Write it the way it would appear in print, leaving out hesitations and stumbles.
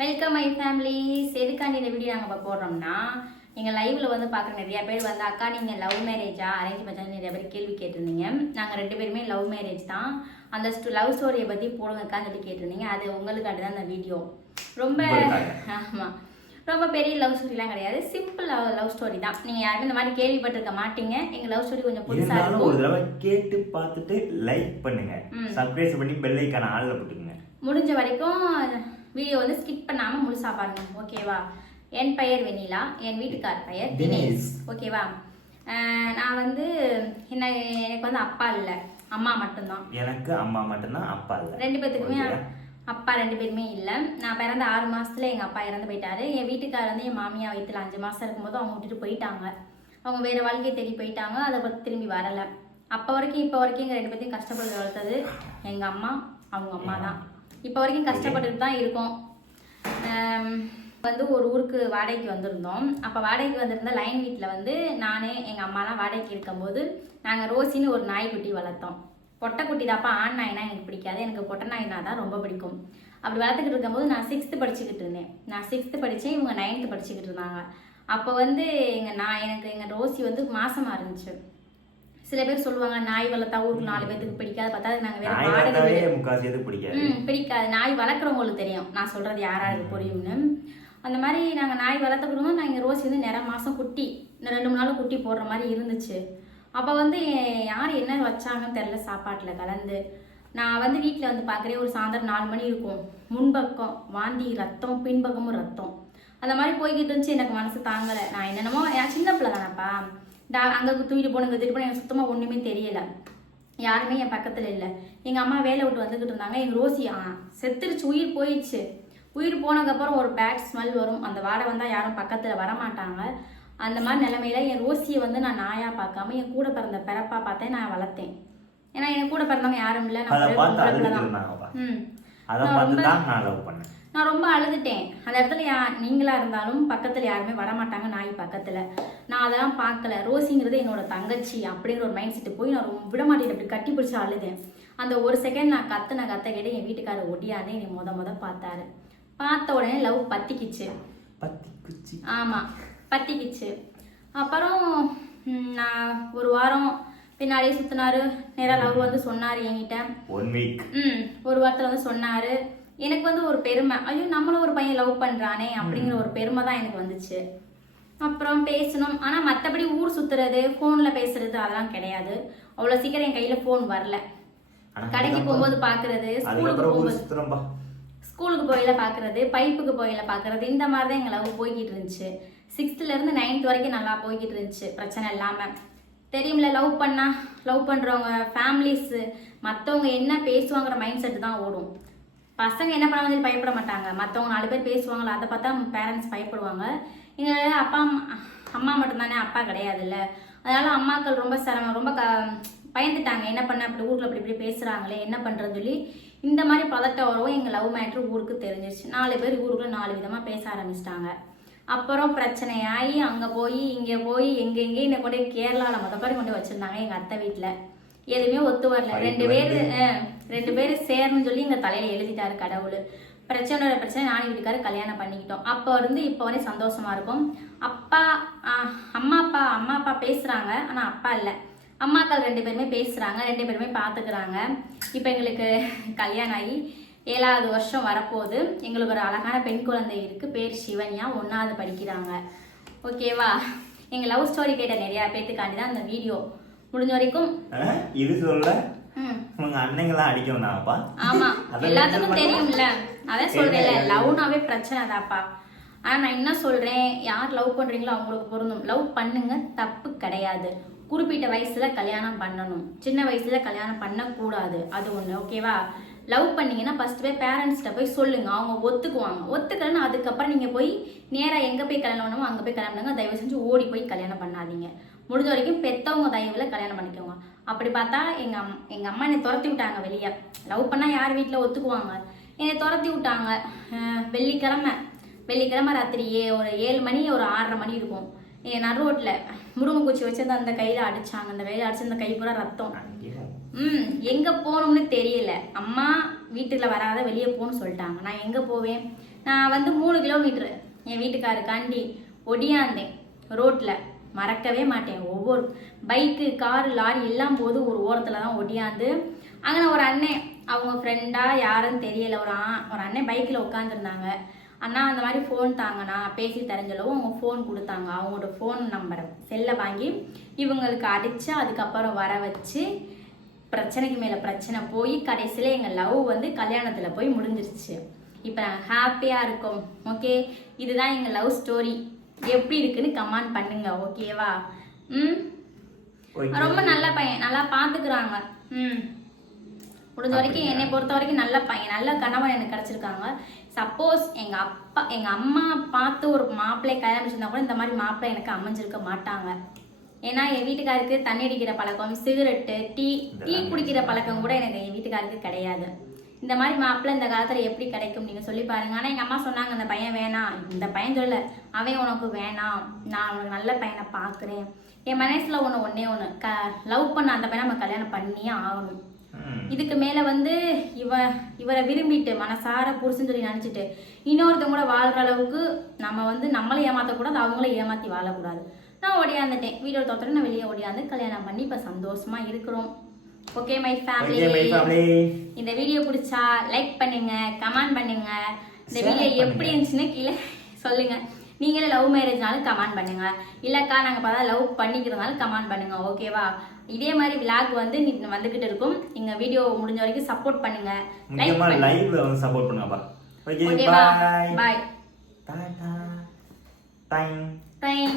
Welcome my families. எதுக்காண்டி இந்த video நாங்கள் போடுறோம்னா, எங்கள் லைவ்ல வந்து பார்க்குற நிறைய பேர் வந்து அக்கா நீங்கள் லவ் மேரேஜா அரேஞ்ச் மேரேஜா நிறைய பேர் கேள்வி கேட்டிருந்தீங்க. நாங்கள் 2 பேருமே லவ் மேரேஜ் தான். அந்த லவ் ஸ்டோரியை பற்றி போடுங்கக்கான்னு சொல்லி கேட்டிருந்தீங்க. அது உங்களுக்காண்டி தான் இந்த வீடியோ. ரொம்ப ஆமாம், ரொம்ப பெரிய லவ் ஸ்டோரிலாம் கிடையாது, சிம்பிள் லவ் ஸ்டோரி தான். நீங்கள் யாருமே இந்த மாதிரி கேள்விப்பட்டிருக்க மாட்டீங்க. எங்கள் லவ் ஸ்டோரி கொஞ்சம் புதுசாக இருக்கும். ஒரு தடவை கேட்டு பார்த்துட்டு லைக் பண்ணுங்க, சப்ஸ்கிரைப் பண்ணி பெல் ஐகானை ஆல்ல போட்டுக்கங்க. முடிஞ்ச வரைக்கும் வீடியோ வந்து ஸ்கிப் பண்ணாமல் முழுசா பாருங்க, ஓகேவா? என் பெயர் வெண்ணிலா, என் வீட்டுக்கார் பெயர் தினேஷ், ஓகேவா? நான் வந்து எனக்கு வந்து அப்பா இல்லை, அம்மா மட்டும்தான். எனக்கு அம்மா மட்டும்தான், அப்பா இல்லை. 2 பேத்துக்குமே அப்பா 2 பேருமே இல்லை. நான் பிறந்த 6 மாசத்துல எங்கள் அப்பா இறந்து போயிட்டாரு. என் வீட்டுக்கார் வந்து என் மாமியா வயிற்றுல 5 மாசம் இருக்கும்போது அவங்க விட்டுட்டு போயிட்டாங்க. அவங்க வேற வாழ்க்கையை தேடி போயிட்டாங்க. அதை பற்றி திரும்பி வரலை. அப்போ வரைக்கும் இப்போ வரைக்கும் எங்கள் 2 பேர்த்தையும் கஷ்டப்பட்டு வளர்த்தது எங்கள் அம்மா, அவங்க அம்மா தான். இப்போ வரைக்கும் கஷ்டப்பட்டுட்டு தான் இருக்கோம். வந்து ஒரு ஊருக்கு வாடகைக்கு வந்திருந்தோம். அப்போ வாடகைக்கு வந்திருந்த லைன் வீட்டில் வந்து நான் எங்கள் அம்மாலாம் வாடகைக்கு இருக்கும்போது நாங்கள் ரோசின்னு ஒரு நாய்க்குட்டி வளர்த்தோம். பொட்டைக்குட்டி தாப்பா, ஆண் நாய்னா எனக்கு பிடிக்காது, எனக்கு பொட்டை நாய்னா தான் ரொம்ப பிடிக்கும். அப்படி வளர்த்துக்கிட்டு இருக்கும்போது நான் 6th படிச்சுக்கிட்டு இருந்தேன். நான் 6th படித்தேன், இவங்க 9th படிச்சுக்கிட்டு இருந்தாங்க. அப்போ வந்து எனக்கு எங்கள் ரோசி வந்து மாசமாக இருந்துச்சு. சில பேர் சொல்லுவாங்க நாய் வளர்த்தா ஊருக்கு 4 பேருக்கு பிடிக்காது, பார்த்தா நாங்கள் வேற வாடகை பிடிக்காது. நாய் வளர்க்குறவங்களுக்கு தெரியும் நான் சொல்றது யாராருக்கு புரியும்னு. அந்த மாதிரி நாங்கள் நாய் வளர்த்துக்கணும். நான் எங்கள் ரோசி வந்து நிறைய மாதம் குட்டி, 2-3 நாள் குட்டி போடுற மாதிரி இருந்துச்சு. அப்போ வந்து யார் என்ன வச்சாங்கன்னு தெரில, சாப்பாட்டில் கலந்து. நான் வந்து வீட்டில் வந்து பார்க்குறேன், ஒரு சாயந்தரம் 4 மணி இருக்கும். முன்பக்கம் வாந்தி, ரத்தம், பின்பக்கமும் ரத்தம், அந்த மாதிரி போய்கிட்டு இருந்துச்சு. எனக்கு மனசு தாங்கலை. நான் என்னென்னமோ, என் சின்ன பிள்ளை தானேப்பா, அங்கே தூக்கிட்டு போன இங்கே போன, எனக்கு சுத்தமாக ஒன்றுமே தெரியலை. யாருமே என் பக்கத்தில் இல்லை. எங்கள் அம்மா வேலை விட்டு வந்துக்கிட்டு இருந்தாங்க. எங்கள் ரோசி செத்துருச்சு, உயிர் போயிடுச்சு. உயிர் போனதுக்கப்புறம் ஒரு பேட் ஸ்மெல் வரும். அந்த வாடை வந்தால் யாரும் பக்கத்தில் வரமாட்டாங்க. அந்த மாதிரி நிலைமையில என் ரோசியை வந்து நான் நாயாக பார்க்காம என் கூட பிறந்த பிறப்பா பார்த்தேன், நான் வளர்த்தேன். ஏன்னா என் கூட பிறந்தவங்க யாரும் இல்லை, நான் ரொம்ப அழுதுட்டேன். அந்த இடத்துல நீங்களா இருந்தாலும் பக்கத்தில் யாருமே வரமாட்டாங்க நாய் பக்கத்தில். நான் அதெல்லாம் பார்க்கல. ரோசிங்கிறது என்னோட தங்கச்சி அப்படிங்கிற ஒரு மைண்ட் செட்டு போய் நான் ரொம்ப விடமாட்டேன், அப்படி கட்டி பிடிச்சி அழுதேன். அந்த ஒரு செகண்ட் நான் கத்த கேட்டு என் வீட்டுக்காரர் ஒடியாதே என்னை முத பார்த்தாரு. பார்த்த உடனே லவ் பத்திக்கிச்சு. ஆமாம், பத்திக்கிச்சு. அப்புறம் நான் ஒரு வாரம் பின்னாடியே சுற்றினாரு. நேராக லவ் வந்து சொன்னார் என்கிட்ட. 1 வீக் ஒரு வாரத்தில் வந்து சொன்னார். எனக்கு வந்து ஒரு பெருமை, ஐயோ நம்மளும் ஒரு பையன் லவ் பண்ணுறானே அப்படிங்கிற ஒரு பெருமை தான் எனக்கு வந்துச்சு. அப்புறம் பேசணும். ஆனால் மற்றபடி ஊர் சுற்றுறது, ஃபோனில் பேசுறது அதெல்லாம் கிடையாது. அவ்வளோ சீக்கிரம் என் கையில் ஃபோன் வரல. கடைக்கு போகும்போது பார்க்குறது, ஸ்கூலுக்கு போயில பார்க்குறது, பைப்புக்கு போயில பார்க்குறது, இந்த மாதிரி தான் எங்கள் லவ் போய்கிட்டு இருந்துச்சு. 6thலேருந்து 9th வரைக்கும் நல்லா போய்கிட்டு இருந்துச்சு, பிரச்சனை இல்லாமல். தெரியுமில்ல, லவ் பண்ணுறவங்க ஃபேமிலிஸு மற்றவங்க என்ன பேசுவாங்கிற மைண்ட் செட்டு தான் ஓடும். பசங்க என்ன பண்ணாலும் பயப்பட மாட்டாங்க. மற்றவங்க 4 பேர் பேசுவாங்களா, அதை பார்த்தா பேரண்ட்ஸ் பயப்படுவாங்க. எங்கள் அம்மா மட்டும்தானே, அப்பா கிடையாதுல்ல. அதனால அம்மாக்கள் ரொம்ப சிரமம், ரொம்ப பயந்துட்டாங்க. என்ன பண்ண, அப்படி ஊரில் இப்படி பேசுகிறாங்களே, என்ன பண்ணுறதுன்னு சொல்லி இந்த மாதிரி பதட்டம் வரும். எங்கள் லவ் மேட்ரு ஊருக்கு தெரிஞ்சிருச்சு. 4 பேர் ஊருக்குள்ள 4 விதமாக பேச ஆரம்பிச்சிட்டாங்க. அப்புறம் பிரச்சனையாகி அங்கே போய் இங்கே போய் எங்கெங்கே என்னை கொண்டு கேரளாவில் மொத்தப்பாடி கொண்டு வச்சுருந்தாங்க எங்கள் அத்தை வீட்டில். எதுவுமே ஒத்து வரல. 2 பேர் சேரணும்னு சொல்லி எங்கள் தலையில் எழுதிட்டாரு கடவுள். பிரச்சனை நானே வீட்டுக்காரர் கல்யாணம் பண்ணிக்கிட்டோம். அப்போ இருந்து இப்போ வரை சந்தோஷமா இருக்கும். அம்மா அப்பா பேசுகிறாங்க, ஆனால் அப்பா இல்லை. அம்மாக்கள் 2 பேருமே பேசுகிறாங்க, 2 பேருமே பார்த்துக்கிறாங்க. இப்போ எங்களுக்கு கல்யாணம் ஆகி 7வது வருஷம் வரப்போகுது. எங்களுக்கு ஒரு அழகான பெண் குழந்தை இருக்குது, பேர் சிவன்யா, 1வது படிக்கிறாங்க. ஓகேவா? எங்கள் லவ் ஸ்டோரி கேட்ட நிறையா பேத்துக்காண்டி தான் இந்த வீடியோ. முடிஞ்ச வரைக்கும் இது சொல்ல உங்க அண்ணங்களாம் அடிக்கணும்னாப்பா. ஆமா, எல்லாத்துக்கும் தெரியும்ல, அதான் சொல்றேன்ல, லவ்னாவே பிரச்சனை தான்ப்பா. ஆனா நான் என்ன சொல்றேன், யார் லவ் பண்றீங்களோ அவங்களுக்கு பொருந்தும். லவ் பண்ணுங்க, தப்பு கிடையாது. குறிப்பிட்ட வயசுல கல்யாணம் பண்ணணும், சின்ன வயசுல கல்யாணம் பண்ணக்கூடாது, அது ஒண்ணு. ஓகேவா? லவ் பண்ணீங்கன்னா ஃபர்ஸ்ட் போய் பேரண்ட்ஸ்கிட்ட போய் சொல்லுங்க, அவங்க ஒத்துக்குவாங்க. ஒத்துக்கலன்னா அதுக்கப்புறம் நீங்க போய் நேரா எங்க போய் கல்யாணம் பண்ணணுமோ அங்க போய் கல்யாணம் பண்ணுங்க. தயவு செஞ்சு ஓடி போய் கல்யாணம் பண்ணாதீங்க. முடிஞ்ச வரைக்கும் பெத்தவங்க தயவுல கல்யாணம் பண்ணிக்கோங்க. அப்படி பார்த்தா எங்க அம்மா என்னை துரத்தி விட்டாங்க வெளியே. லவ் பண்ணா யார் வீட்டில் ஒத்துக்குவாங்க? என்னை துரத்தி விட்டாங்க. வெள்ளிக்கிழமை ராத்திரி ஒரு 7 மணி, ஒரு 6:30 மணி இருக்கும். நடு ரோட்டில் முருங்கைக்குச்சி வச்சு அந்த கையில் அடிச்சாங்க. அந்த கையில் அடிச்சு அந்த கை பூரா ரத்தம். எங்கே போகணும்னு தெரியல. அம்மா வீட்டுல வராத, வெளியே போகணும்னு சொல்லிட்டாங்க. நான் எங்கே போவேன்? நான் வந்து 3 கிலோமீட்டர் என் வீட்டுக்காருக்காண்டி ஒடியாந்தேன் ரோட்டில். மறக்கவே மாட்டேன். ஒவ்வொரு பைக்கு, காரு, லாரி எல்லாம் போது ஒரு ஓரத்தில் தான் ஒடியாந்து அங்கே ஒரு அண்ணன், அவங்க ஃப்ரெண்டா யாருன்னு தெரியல, ஒரு அண்ணன் பைக்கில் உட்காந்துருந்தாங்க. அண்ணா அந்த மாதிரி ஃபோன் தாங்கண்ணா பேசி தெரிஞ்சளவு அவங்க ஃபோன் கொடுத்தாங்க. அவங்களோட ஃபோன் நம்பரை செல்லை வாங்கி இவங்களுக்கு அடித்து அதுக்கப்புறம் வர வச்சு பிரச்சனைக்கு மேலே பிரச்சனை போய் கடைசியில் எங்கள் லவ் வந்து கல்யாணத்தில் போய் முடிஞ்சிருச்சு. இப்போ நாங்கள் ஹாப்பியாக இருக்கோம். ஓகே, இதுதான் எங்கள் லவ் ஸ்டோரி. எப்படி இருக்குன்னு கமெண்ட் பண்ணுங்க. ஓகேவா? ரொம்ப நல்ல பையன், நல்லா பார்த்துக்கிறாங்க. முடிஞ்ச வரைக்கும் என்னை பொறுத்த வரைக்கும் நல்ல பையன், நல்ல கணவன் எனக்கு கிடைச்சிருக்காங்க. சப்போஸ் எங்கள் அம்மா பார்த்து ஒரு மாப்பிள்ளை கல்யாணம் வச்சிருந்தா கூட இந்த மாதிரி மாப்பிள்ளை எனக்கு அமைஞ்சிருக்க மாட்டாங்க. ஏன்னா என் வீட்டுக்காருக்கு தண்ணி அடிக்கிற பழக்கம், சிகரெட்டு, டீ குடிக்கிற பழக்கம் கூட எனக்கு என் வீட்டுக்காருக்கு கிடையாது. இந்த மாதிரி மாப்பிள்ளை இந்த காலத்தில் எப்படி கிடைக்கும் நீங்கள் சொல்லி பாருங்க. ஆனால் எங்கள் அம்மா சொன்னாங்க அந்த பையன் வேணாம், இந்த பையன் சொல்லலை, அவன் உனக்கு வேணாம், நான் உனக்கு நல்ல பையனை பார்க்குறேன், என் மனசில் ஒன்றே ஒன்று லவ் பண்ண அந்த பையனை நம்ம கல்யாணம் பண்ணியே ஆகணும். இதுக்கு மேலே வந்து இவரை விரும்பிட்டு மனசார புருஷன் சொல்லி நினச்சிட்டு இன்னொருத்தவங்க கூட வாழ்கிற அளவுக்கு நம்ம வந்து நம்மளை ஏமாற்றக்கூடாது, அவங்கள ஏமாற்றி வாழக்கூடாது. நான் ஓடியாந்துட்டேன், வீடியோ தோற்ற நான் வெளியே ஓடியாந்து கல்யாணம் பண்ணி இப்போ சந்தோஷமா இருக்கிறோம். ஓகே மை ஃபேமிலி, இந்த வீடியோ பிடிச்சா லைக் பண்ணுங்க, கமெண்ட் பண்ணுங்க. இந்த வீடியோ எப்படி இருந்துச்சுன்னு கீழே சொல்லுங்க. நீங்களே லவ் மேரேஜ்னாலும் கமெண்ட் பண்ணுங்க, இல்லக்கா நாங்கள் பார்த்தா லவ் பண்ணிக்கிறதுனாலும் கமெண்ட் பண்ணுங்க. ஓகேவா? இதே மாதிரி விளாக் வந்து வந்துகிட்டு இருக்கும். எங்க வீடியோ முடிஞ்ச வரைக்கும் சப்போர்ட் பண்ணுங்க, லைவ்ல வந்து சப்போர்ட் பண்ணுங்கப்பா. ஓகேவா? பை. டாடா. டைம்.